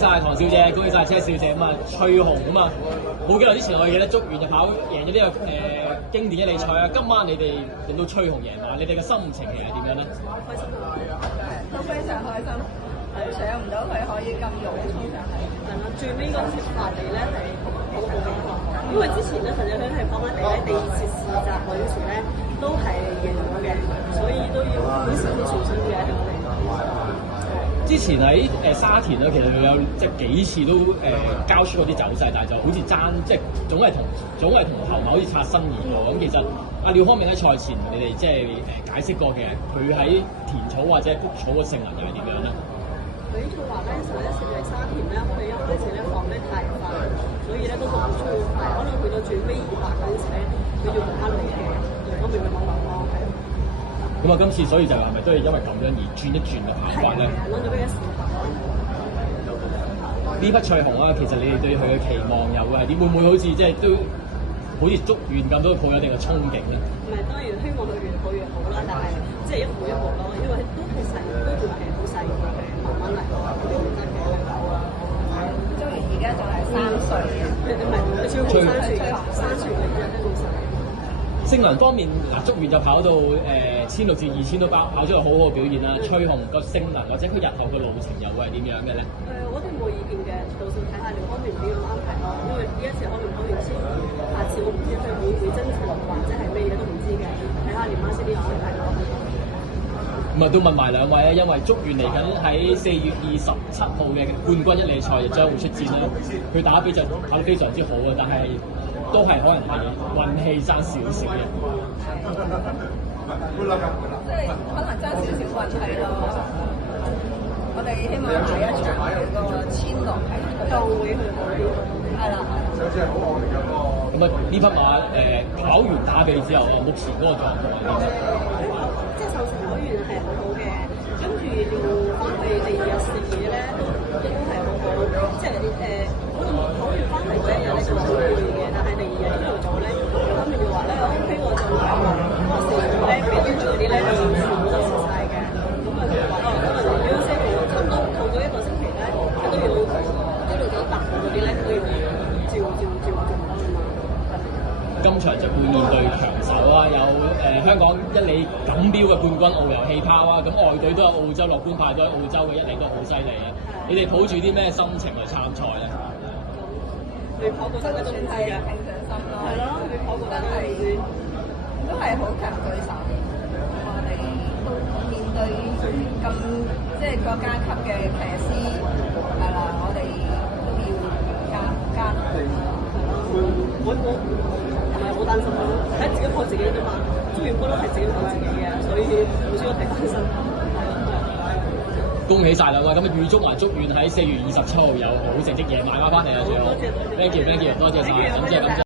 晒唐小姐，恭喜晒車小姐咁啊，翠紅咁啊，冇幾耐之前我記得祝願就跑贏咗呢個經典一哩賽啊！今晚你哋令到翠紅贏馬，你哋嘅心情其實係點樣咧？開心都非常開心，想唔到佢可以咁勇衝上嚟。係啦，最尾嗰次發地咧係好好感覺，因為之前咧陳奕迅係跑翻嚟咧，第二次試閘嗰陣時咧都係贏咗嘅，所以都要好少少重新嘅我哋。之前喺沙田咧，其實佢有即係幾次都交出嗰啲走勢，但係就好似爭即係總係同後馬好似擦身而過咁。其實阿廖康明喺賽前你哋即係解釋過嘅，佢喺田草或者谷草嘅性能又係點樣咧？佢就話咧，上一次喺沙田咧，佢一開始咧放得太快，所以咧都冇出去快，可能去到最尾200嗰陣時咧，佢要慢慢嚟嘅，我明佢冇辦法係。咁啊，今次所以就係咪都係因為咁樣而轉一轉嘅跑法咧？攞咗俾佢試法。呢匹翠紅啊，其實你哋對佢嘅期望又會係點？會唔會好似即係都好似祝願咁，都抱有一定嘅憧憬咧？唔係，當然希望佢越抱越好啦，但係即係一步一步咯，因為都係細，都仲係好細嘅，慢慢嚟，我哋會得嘅。祝願而家仲係3歲嘅，唔係，佢超過3歲嘅，而家都仲細。性能方面，嗱，祝願就跑到1600至2000都跑咗個好好嘅表現啦。翠紅個性能或者佢日後嘅路程又會係點樣嘅咧？我哋冇意見嘅，到時睇下廖康明點樣安排咯。因為呢一次可能跑完先，下次我唔知佢會增程或者係咩嘢都唔知嘅，睇下廖媽先點樣安排咯。咁啊，都問埋兩位咧，因為祝願嚟緊喺4月27號嘅冠軍一哩賽就將會出戰啦。佢打比就跑得非常之好嘅，但係都係可能係運氣爭少少嘅。即係可能爭少少運氣咯。我哋希望下一場佢個千樂係都會去好啲。係啦。咁啊，呢匹馬跑完打比之後啊，目前嗰個狀況係點？即係受成跑完係好好嘅，跟住要翻去第2日試嘢咧，都係好好。即係可能跑完翻嚟嗰一日咧就好攰嘅，但係第2日朝頭早咧，咁佢就話咧 OK 我就試咧俾啲嗰啲咧就全部都試晒嘅。咁啊佢就話今日呢個星期差唔多到咗1個星期咧，佢都要一路走8號嗰啲咧都要照啊嘛。今場就會面對強手啦，有香港一哩錦標嘅冠軍澳遊氣泡啊，咁外隊都有澳洲樂觀派，都喺澳洲嘅一哩都好犀利啊！你哋抱住啲咩心情去參賽咧？你跑過真係都唔知嘅，平常心咯。係咯，你跑過真係都係好強對手。我哋面對咁即係國家級嘅騎師，係啦，我哋都要加我唔係好擔心咯，睇自己靠自己啫嘛，祝願波都係自己靠自己嘅，所以唔需要太擔心。恭喜晒兩位，咁啊預祝願喺4月27號有好成績，夜買翻嚟啊！最好，thank you，多謝晒，感謝。